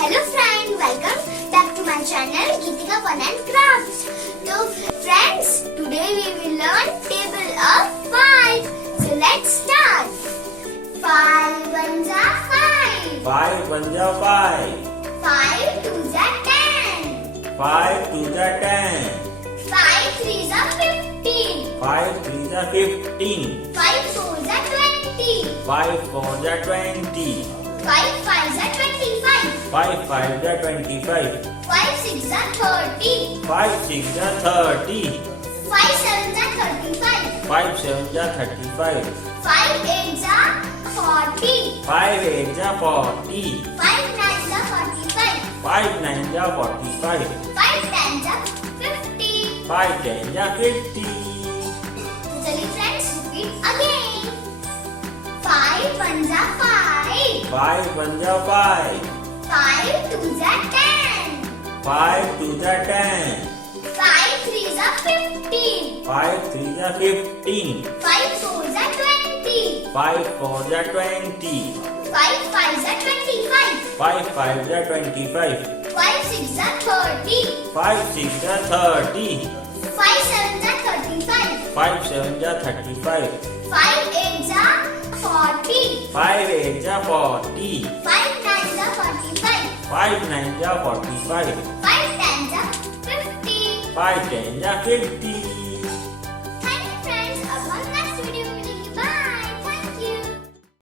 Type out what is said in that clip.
Hello friend, welcome back to my channel Geetika Fun and Crafts. So friends, today we will learn table of 5. So let's start. 5 ones are 5. 5 ones are 5. 5 twos are 10. 5 twos are 10. 5 threes are 15. 5 threes are 15. 5 fours are 20. 5 fours are 20. 5 fives are 25. 5 fives are 25. 5 sixes are 30. 5 sixes are 30. 5 sevens are 35. 5 sevens are 35. 5 eights are 40. 5 eights are 40. 5 nines are 45. 5 nines are 45. 5 tens are 50. 5 tens are 50. चलिए friends repeat again. 5 ones are 5. 5 ones are 5. 5 twos are 10. 5 twos are 10. 5 threes are 15. 5 threes are 15. 5 fours are 20. 5 fours are 20. 5 fives are 25. 5 fives are 25. 5 sixes are 30. 5 sixes are 30. 5 sevens are 35. 5 sevens are 35. 5 eights are 40. 5 eights are 40. 5 nines are 45. 5 nines are 45. 5 tens are 50. 5 tens are 50.